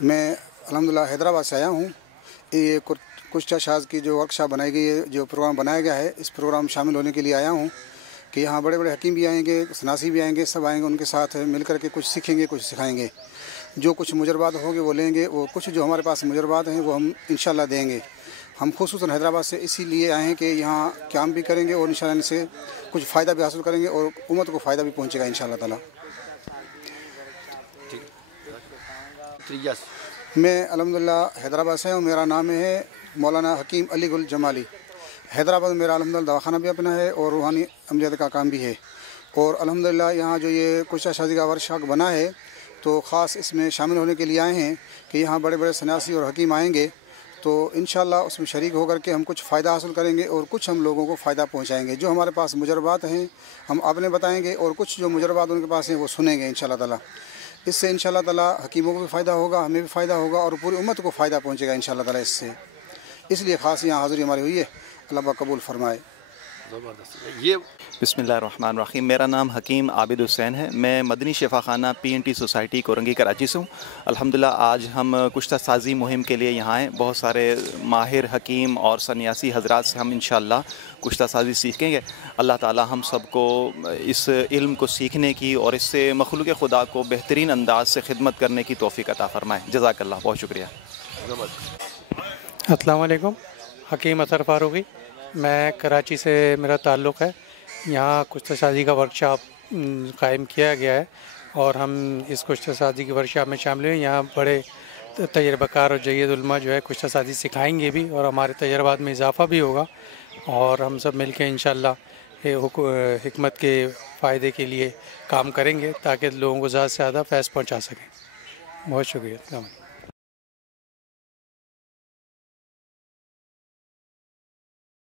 मैं अल्हम्दुलिल्लाह हैदराबाद से आया हूँ। ये कुश्ता साज की जो वर्कशॉप बनाई गई है, जो प्रोग्राम बनाया गया है, इस प्रोग्राम में शामिल होने के लिए आया हूँ कि यहाँ बड़े बड़े हकीम भी आएंगे, सनासी भी आएंगे, सब आएंगे, उनके साथ मिल कर के कुछ सीखेंगे, कुछ सिखाएंगे। जो कुछ मुजरबात होंगे वो लेंगे, और कुछ जो हमारे पास मुजरबात हैं वो हम इंशाल्लाह देंगे। हम खुसूसन हैदराबाद से इसीलिए आए हैं कि यहाँ काम भी करेंगे और इंशाल्लाह इनसे कुछ फ़ायदा भी हासिल करेंगे और उम्मत को फ़ायदा भी पहुँचेगा इंशाल्लाह ताला। मैं अल्हम्दुलिल्लाह हैदराबाद से हूँ। मेरा नाम है मौलाना हकीम अली गुल जमाली। हैदराबाद में मेरा अल्हम्दुलिल्लाह दवाखाना भी अपना है और रूहानी अमलियत का काम भी है। और अल्हम्दुलिल्लाह यहाँ जो ये कुश्ता शादी का वर्कशॉप बना है, तो ख़ास इसमें शामिल होने के लिए आए हैं कि यहाँ बड़े बड़े सन्यासी और हकीम आएंगे, तो इंशाल्लाह उसमें शरीक होकर के हम कुछ फ़ायदा हासिल करेंगे और कुछ हम लोगों को फ़ायदा पहुँचाएँगे। जो हमारे पास मुजरबात हैं हम आपने बताएँगे और कुछ जो मुजरबात उनके पास हैं वो सुनेंगे इंशाल्लाह ताला। इससे इंशाल्लाह ताला हकीमों को भी फ़ायदा होगा, हमें भी फ़ायदा होगा और पूरी उम्मत को फ़ायदा पहुँचेगा इंशाल्लाह ताला इससे। इसलिए ख़ास यहाँ हाज़िरी हमारी हुई है। अल्लाह पाक कबूल फरमाए। ये बिस्मिल्लाहिर्रहमानिर्रहीम। मेरा नाम हकीम आबिद हुसैन है। मैं मदनी शिफा खाना PNT सोसाइटी कोरंगी कराची से हूँ। अल्हम्दुलिल्लाह आज हम कुश्ता साजी मुहिम के लिए यहाँ हैं। बहुत सारे माहिर हकीम और सन्यासी हजरात से हम इंशाअल्लाह कुश्ता साजी सीखेंगे। अल्लाह ताला हम सबको इस इल्म को सीखने की और इससे मखलूक़ खुदा को बेहतरीन अंदाज से खिदमत करने की तौफ़ीक़ अता फ़रमाए। जज़ाकल्लाह, बहुत शुक्रिया। अस्सलाम वालेकुम। हकीम असर फ़ारूकी, मैं कराची से मेरा ताल्लुक़ है। यहाँ कुश्ता साजी का वर्कशॉप कायम किया गया है और हम इस कुश्ता साजी की वर्कशॉप में शामिल हुए। यहाँ बड़े तजर्बाकार और जय्यद उलमा जो है कुश्ता साजी सिखाएंगे भी और हमारे तजर्बात में इजाफ़ा भी होगा और हम सब मिल के इंशाअल्लाह हिकमत के फ़ायदे के लिए काम करेंगे ताकि लोगों को ज़्यादा से ज़्यादा फैज़ पहुँचा सकें। बहुत शुक्रिया।